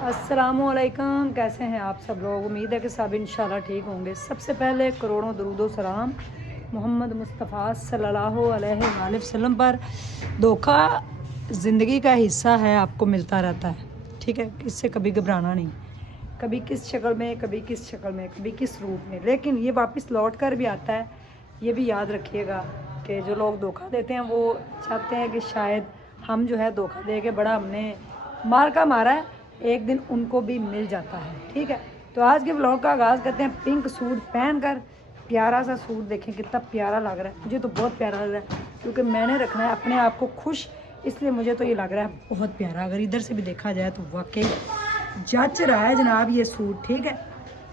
अस्सलामुअलैकुम, कैसे हैं आप सब लोग। उम्मीद है कि सब इंशाल्लाह ठीक होंगे। सबसे पहले करोड़ों दरूद व सलाम मोहम्मद मुस्तफ़ा सल्लल्लाहु अलैहि वसल्लम पर। धोखा ज़िंदगी का हिस्सा है, आपको मिलता रहता है, ठीक है। इससे कभी घबराना नहीं, कभी किस शक्ल में, कभी किस शक्ल में, कभी किस रूप में, लेकिन ये वापस लौट कर भी आता है। ये भी याद रखिएगा कि जो लोग धोखा देते हैं वो चाहते हैं कि शायद हम जो है धोखा दे के बड़ा हमने मार का मारा है, एक दिन उनको भी मिल जाता है, ठीक है। तो आज के ब्लॉग का आगाज़ करते हैं पिंक सूट पहनकर। प्यारा सा सूट देखें कितना प्यारा लग रहा है, मुझे तो बहुत प्यारा लग रहा है क्योंकि मैंने रखना है अपने आप को खुश, इसलिए मुझे तो ये लग रहा है बहुत प्यारा। अगर इधर से भी देखा जाए तो वाकई जच रहा है जनाब ये सूट, ठीक है।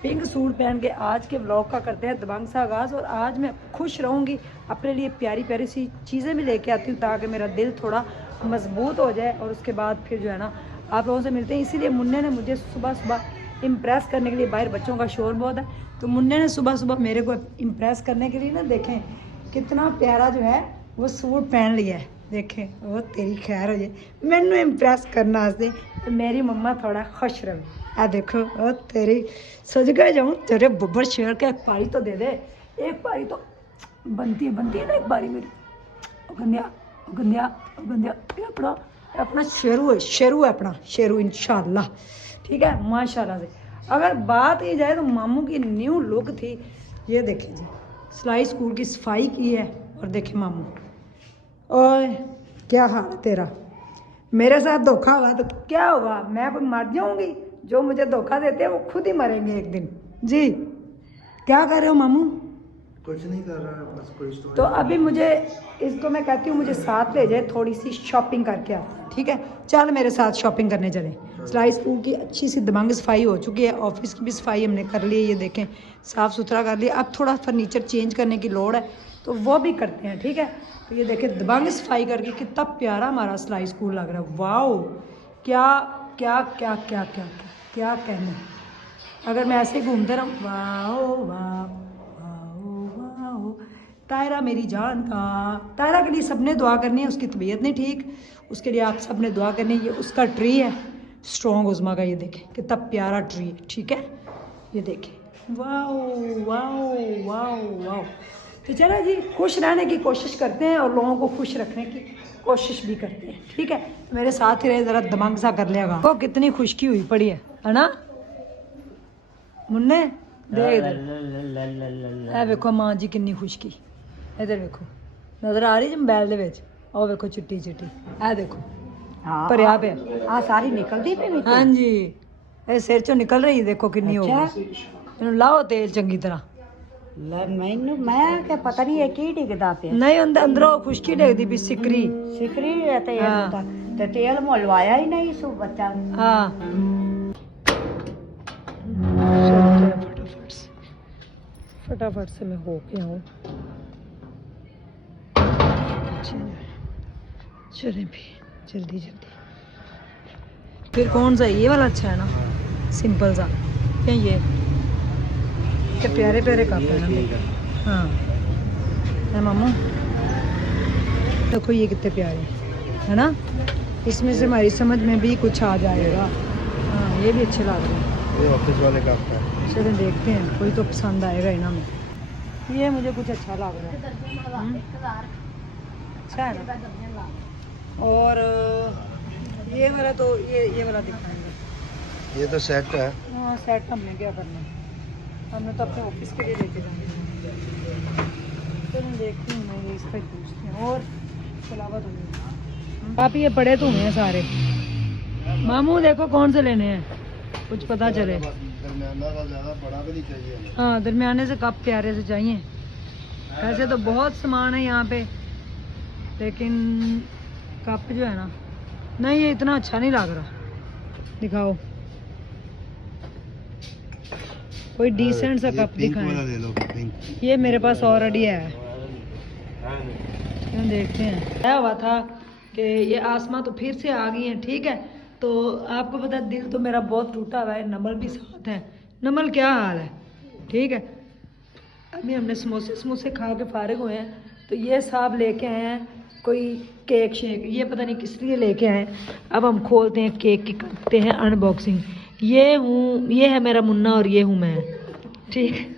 पिंक सूट पहन के आज के ब्लॉग का करते हैं दबंग सा आगाज़। और आज मैं खुश रहूँगी, अपने लिए प्यारी प्यारी सी चीज़ें भी लेके आती हूँ ताकि मेरा दिल थोड़ा मजबूत हो जाए। और उसके बाद फिर जो है ना आप लोगों से मिलते हैं। इसीलिए मुन्ने ने मुझे सुबह सुबह इम्प्रेस करने के लिए, बाहर बच्चों का शोर बहुत है, तो मुन्ने ने सुबह सुबह मेरे को इम्प्रेस करने के लिए ना देखें कितना प्यारा जो है वो सूट पहन लिया है। देखें वो तेरी खैर हो जाए, मैनू इम्प्रेस करने वास्ते मेरी मम्मा थोड़ा खुश रहे। आ देखो ओ तेरी सज गए जाऊँ तेरे बब्बर शेर के, एक पारी तो दे दे, एक पारी तो बनती है ना एक बारी मेरी। गंदिया गंदिया गंदिया, ये अपना शेरू है अपना शेरू इंशाल्लाह, ठीक है माशाल्लाह से। अगर बात की जाए तो मामू की न्यू लुक थी, ये देखें जी, सिलाई स्कूल की सफाई की है। और देखें मामू, ओए क्या हाल है तेरा, मेरे साथ धोखा होगा तो क्या होगा, मैं कोई मर जाऊंगी। जो मुझे धोखा देते हैं वो खुद ही मरेंगे एक दिन। जी क्या कर रहे हो मामू? कुछ नहीं कर रहा है, बस कोई स्टोरी। तो अभी मुझे इसको मैं कहती हूँ मुझे साथ ले जाए, थोड़ी सी शॉपिंग करके आते हैं, ठीक है। चल मेरे साथ शॉपिंग करने चले। सिलाई स्कूल की अच्छी सी दबंग सफाई हो चुकी है, ऑफिस की भी सफाई हमने कर ली है, ये देखें साफ़ सुथरा कर लिया। अब थोड़ा फर्नीचर चेंज करने की लोड़ है तो वो भी करते हैं, ठीक है। तो ये देखें दबंग सफाई करके कितना प्यारा हमारा सिलाई स्कूल लग रहा है। वाओ क्या क्या क्या क्या क्या क्या क्या कहना है। अगर मैं ऐसे घूमते रहूँ, वाओ वाओ वाओ। तायरा मेरी जान का, तायरा के लिए सबने दुआ करनी है, उसकी तबीयत नहीं ठीक, उसके लिए आप सबने दुआ करनी है। ये उसका ट्री है स्ट्रॉन्ग उज़मा का, ये देखें कितना प्यारा ट्री है, ठीक है। ये देखें वाओ वाओ वाओ वाओ। तो चलो जी खुश रहने की कोशिश करते हैं और लोगों को खुश रखने की कोशिश भी करते हैं, ठीक है। मेरे साथ ही रहे, ज़रा दमंग सा कर लेगा। वो कितनी खुशकी हुई पड़ी है ना मुन्ने, देख इधर वेखो मां जी कितनी खुशकी, इधर वेखो नजर आ रही जी मोबाइल दे विच, ओ वेखो चिट्टी चिट्टी, ए देखो भरिया पे आ सारी निकलदी पे विच। हां जी ए सिर चों निकल रही, देखो कितनी हो गई। इन्हू लाओ तेल चंगी तरह। मैनू मैं क्या पता नहीं है की डिगदा पे नहीं अंदरों खुशकी डिगदी भी सिकरी सिकरी ते तेल मोलवाया ही नहीं सो बच्चा। हां फटाफट से मैं हो के आऊँ। चले भी जल्दी जल्दी। फिर कौन सा, ये वाला अच्छा है ना, सिंपल सा, क्या ये क्या प्यारे प्यारे कप है ना। हाँ है मामू, देखो ये कितने प्यारे है ना, इसमें से हमारी समझ में भी कुछ आ जाएगा। हाँ ये भी अच्छे लग रहे हैं, ये ऑफिस वाले का है। चलो देखते हैं कोई तो पसंद आएगा इन्हें में। ये मुझे कुछ अच्छा लग रहा है, अच्छा है ना। और ये वाला तो ये वाला दिखाएंगे, ये तो सेट है। हाँ सेट हमने क्या करना है, हमने तो अपने ऑफिस के लिए लेके जाना है। चलो देखती हूँ मैं, इस पर पूछती हूँ। और इसके अलावा तो आप ये पड़े तो हैं सारे मामू, देखो कौन से लेने हैं, कुछ पता चले। ज़्यादा बड़ा भी नहीं चाहिए। हाँ दरमियाने से कप प्यारे से चाहिए। वैसे तो बहुत सामान है यहाँ पे, लेकिन कप जो है ना, नहीं ये इतना अच्छा नहीं लग रहा। दिखाओ कोई डिसेंट सा कप दिखाएं। ये मेरे पास ऑलरेडी है, देखते हैं। आया हुआ था कि ये आसमां तो फिर से आ गई है, ठीक है। तो आपको पता है दिल तो मेरा बहुत टूटा हुआ है, नमल भी साथ है। नमल क्या हाल है, ठीक है। अभी हमने समोसे खा के फारिग हुए हैं, तो ये साहब लेके आए हैं कोई केक शेक, ये पता नहीं किस लिए लेके आए हैं। अब हम खोलते हैं केक की, करते हैं अनबॉक्सिंग। ये हूँ, ये है मेरा मुन्ना और ये हूँ मैं, ठीक।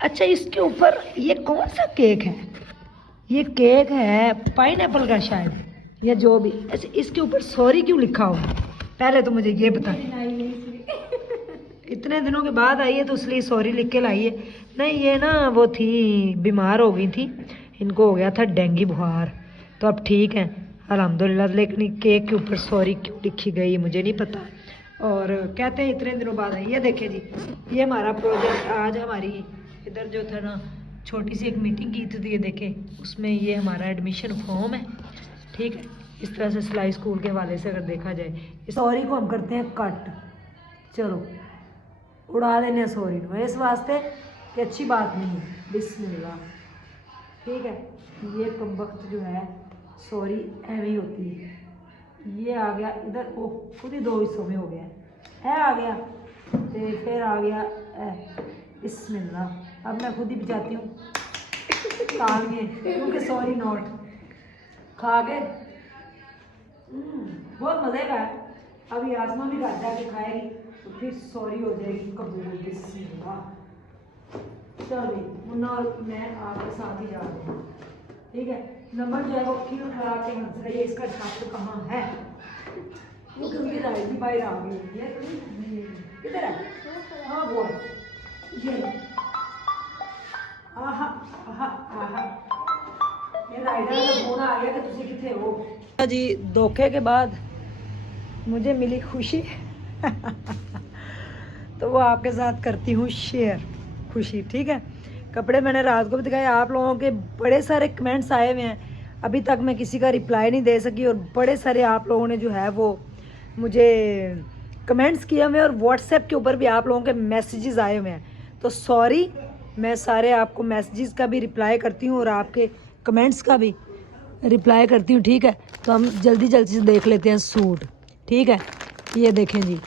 अच्छा, इसके ऊपर ये कौन सा केक है? ये केक है पाइनएप्पल का शायद, या जो भी। अच्छा, इसके ऊपर सॉरी क्यों लिखा हो? पहले तो मुझे ये बता। इतने दिनों के बाद आई है तो इसलिए सॉरी लिख के लाई है। नहीं, ये ना वो थी, बीमार हो गई थी, इनको हो गया था डेंगू बुखार, तो अब ठीक है अल्हम्दुलिल्लाह। लेकिन केक के ऊपर सॉरी क्यों लिखी गई मुझे नहीं पता। और कहते हैं इतने दिनों बाद आई है। देखे जी, ये हमारा प्रोजेक्ट आज हमारी इधर जो था ना, छोटी सी एक मीटिंग की थी, तो ये देखे उसमें ये हमारा एडमिशन फॉर्म है, ठीक है। इस तरह से सिलाई स्कूल के हवाले से अगर देखा जाए, इस सॉरी को हम करते हैं कट। चलो उड़ा देने हैं सॉरी को, इस वास्ते कि अच्छी बात नहीं है। बिस्मिल्लाह, ठीक है। ये कम वक्त जो है सॉरी ऐवी ही होती है। ये आ गया इधर, ओ खुद ही दो हिस्सों में हो गया है आ गया, तो फिर आ गया बिस्मिल्लाह। अब मैं खुद ही बचाती हूँ काल के, क्योंकि सॉरी नोट खा के बहुत मज़े का है। अभी आसमा भी घर जाके खाएगी तो फिर सॉरी हो जाएगी कबूल। बिस्मिल्लाह। चलो मुन्ना और मैं आपके साथ ही जा रहे हैं, ठीक है। नंबर जो है वो खीर खा के हंस रही है, इसका छात्र कहाँ है? वो क्योंकि लाइट भी बाहर आ गई है, किधर है? हाँ वो है, ये आहा आहा आहा, ये राइडर का फोन आ गया कि तुझे किथे हो जी। धोखे के बाद मुझे मिली खुशी तो वो आपके साथ करती हूँ शेयर खुशी, ठीक है। कपड़े मैंने रात को भी दिखाए, आप लोगों के बड़े सारे कमेंट्स आए हुए हैं, अभी तक मैं किसी का रिप्लाई नहीं दे सकी, और बड़े सारे आप लोगों ने जो है वो मुझे कमेंट्स किए हुए हैं, और व्हाट्सएप के ऊपर भी आप लोगों के मैसेजेस आए हुए हैं। तो सॉरी, मैं सारे आपको मैसेजेस का भी रिप्लाई करती हूँ और आपके कमेंट्स का भी रिप्लाई करती हूँ, ठीक है। तो हम जल्दी जल्दी से देख लेते हैं सूट, ठीक है। ये देखें जी,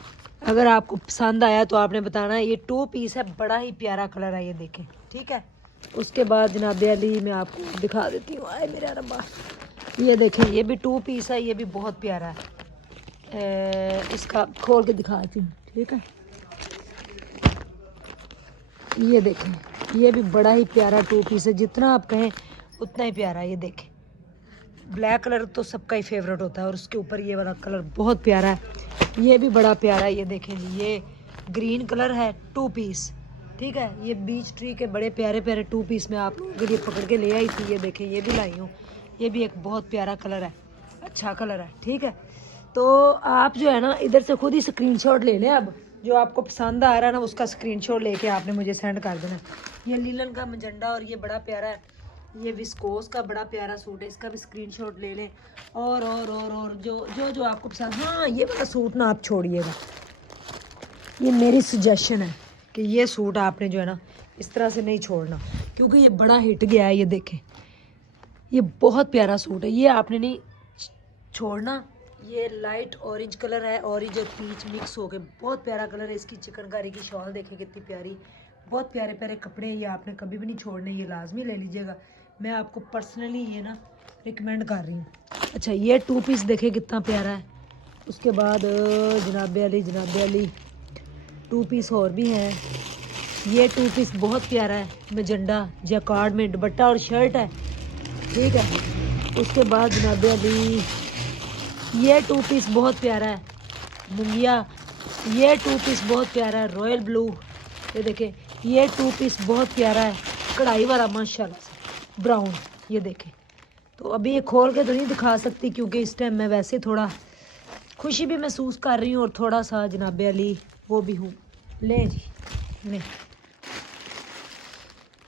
अगर आपको पसंद आया तो आपने बताना है। ये 2 पीस है, बड़ा ही प्यारा कलर है, ये देखें, ठीक है। उसके बाद जनाब अली मैं आपको दिखा देती हूँ, आए मेरा रब्बा, ये देखें, ये भी 2 पीस है, ये भी बहुत प्यारा है। इसका खोल के दिखाती हूँ, ठीक है। ये देखें, ये भी बड़ा ही प्यारा 2 पीस है, जितना आप कहें उतना ही प्यारा है। ये देखें, ब्लैक कलर तो सबका ही फेवरेट होता है, और उसके ऊपर ये वाला कलर बहुत प्यारा है, ये भी बड़ा प्यारा है। ये देखें जी, ये ग्रीन कलर है, 2 पीस, ठीक है। ये बीच ट्री के बड़े प्यारे प्यारे 2 पीस में आप लोगों के लिए पकड़ के ले आई थी। ये देखें, ये भी लाई हूँ, ये भी एक बहुत प्यारा कलर है, अच्छा कलर है, ठीक है। तो आप जो है ना इधर से खुद ही स्क्रीनशॉट ले लें, अब जो आपको पसंद आ रहा है ना उसका स्क्रीनशॉट लेके आपने मुझे सेंड कर देना। ये लीलन का मजंडा, और ये बड़ा प्यारा है, ये विस्कोस का बड़ा प्यारा सूट है, इसका भी स्क्रीनशॉट ले लें। और जो आपको पसंद। हाँ, ये वाला सूट ना आप छोड़िएगा, ये मेरी सजेशन है कि ये सूट आपने जो है ना इस तरह से नहीं छोड़ना, क्योंकि ये बड़ा हिट गया है। ये देखें, ये बहुत प्यारा सूट है, ये आपने नहीं छोड़ना। ये लाइट ऑरेंज कलर है, ऑरेंज और पीच मिक्स हो के बहुत प्यारा कलर है। इसकी चिकनकारी की शॉल देखें कितनी प्यारी, बहुत प्यारे प्यारे कपड़े हैं, ये आपने कभी भी नहीं छोड़ने, ये लाजमी ले लीजिएगा। मैं आपको पर्सनली ये ना रिकमेंड कर रही हूँ। अच्छा, ये 2 पीस देखें कितना प्यारा है। उसके बाद जनाब अली 2 पीस और भी हैं। ये 2 पीस बहुत प्यारा है, मजंडा जैकार्ड में दुपट्टा और शर्ट है, ठीक है। उसके बाद जनाब अली ये 2 पीस बहुत प्यारा है, मुंगिया। ये 2 पीस बहुत प्यारा है, रॉयल ब्लू। ये देखें, ये 2 पीस बहुत प्यारा है, कढ़ाई वाला माशाल्लाह से, ब्राउन। ये देखें, तो अभी ये खोल के तो नहीं दिखा सकती, क्योंकि इस टाइम मैं वैसे थोड़ा खुशी भी महसूस कर रही हूँ और थोड़ा सा जनाब अली वो भी हूँ। ले जी, ले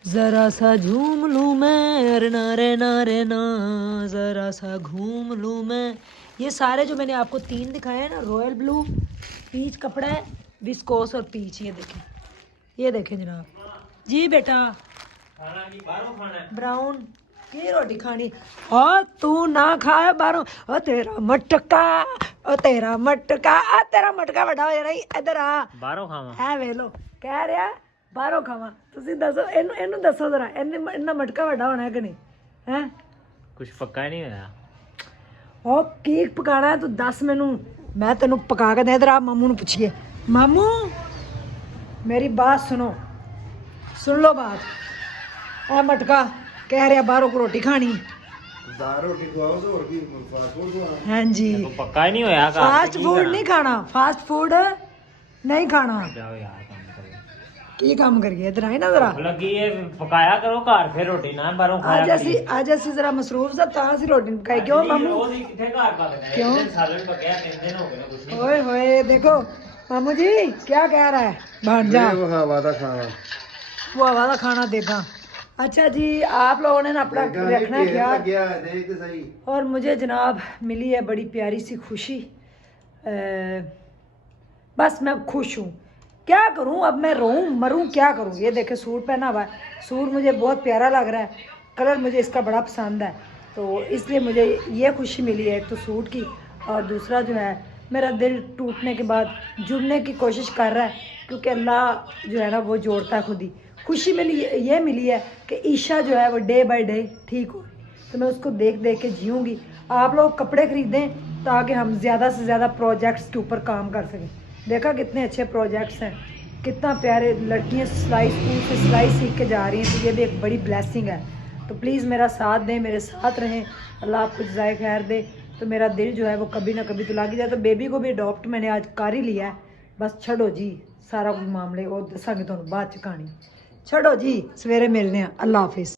ज़रा सा झूम लूँ मैं, अरे ना, ज़रा सा घूम लूँ मैं। ये सारे जो मैंने आपको 3 दिखाए हैं ना, रॉयल ब्लू, पीच कपड़ा है, विस्कोस और पीच। ये देखें जनाब जी। बेटा खाना की बारों खाना है, ब्राउन की रोटी खानी। और तू ना खाए बारों, ओ तेरा मटका, ओ तेरा मटका, आ तेरा मटका बड़ा हो जाना। इधर आ, बारों खावा है वेलो कह रहा बारों खावा। ਤੁਸੀਂ ਦੱਸੋ ਇਹਨੂੰ ਦੱਸੋ ਜ਼ਰਾ, ਇਹਨਾਂ ਮਟਕਾ ਵੱਡਾ ਹੋਣਾ ਹੈ ਕਿ ਨਹੀਂ ਹੈ? ਕੁਝ ਪੱਕਾ ਨਹੀਂ ਹੋਇਆ। ਉਹ ਕੀ ਪਕਾਣਾ ਤੂੰ ਦੱਸ ਮੈਨੂੰ, मैं तेन पका के दे इधर आप मामू ਨੂੰ ਪੁੱਛੀਏ मामू मेरी बात सुनो सुन लो बात ए मटका कह रहा बाहरों को रोटी खानी दाल रोटी खवाओ तो और की फास्ट फूड खवाओ हाँ जी तो पक्का ही नहीं होया घर फास्ट फूड नहीं खाना फास्ट फूड नहीं खाना जाओ यार काम करो की काम करिए इधर आए ना जरा भुख लगी है पकाया करो घर फिर रोटी ना बाहरों खाया आज ਅਸੀਂ जरा मसरूफ सा तां सी रोटी नहीं पकाई क्यों मामू रोज ही किथे घर पा लेना क्यों? एक दिन सालन पकाया 3 दिन हो गए ना कुछ नहीं ओए होए देखो मामू जी क्या कह रहा है भांजा वो हवा का खाना वो हवा का खाना देगा अच्छा जी आप लोगों ने ना अपना रखना ख्याल गया देख तो सही और मुझे जनाब मिली है बड़ी प्यारी सी खुशी बस मैं खुश हूँ क्या करूँ अब मैं रोऊं मरूं क्या करूँ ये देखे सूट पहना हुआ है सूट मुझे बहुत प्यारा लग रहा है कलर मुझे इसका बड़ा पसंद है तो इसलिए मुझे ये खुशी मिली है एक तो सूट की और दूसरा जो है मेरा दिल टूटने के बाद जुड़ने की कोशिश कर रहा है क्योंकि अल्लाह जो है ना वो जोड़ता है खुद ही खुशी मिली ये मिली है कि ईशा जो है वो डे बाय डे ठीक हो तो मैं उसको देख देख के जीऊँगी आप लोग कपड़े ख़रीदें ताकि हम ज़्यादा से ज़्यादा प्रोजेक्ट्स के ऊपर काम कर सकें देखा कितने अच्छे प्रोजेक्ट्स हैं कितना प्यारे लड़कियां सिलाई स्कूल से सिलाई सीख के जा रही हैं तो ये भी एक बड़ी ब्लेसिंग है तो प्लीज़ मेरा साथ दें मेरे साथ रहें अल्लाह आपको जज़ाए खैर दे तो मेरा दिल जो है वो कभी ना कभी तो लग ही जाए तो बेबी को भी अडॉप्ट मैंने आज कर ही लिया है बस छड़ो जी सारा कुछ मामले वो दसांगे तुहानू बाद च कहानी छड़ो जी सवेरे मिलने अल्लाह हाफिज़।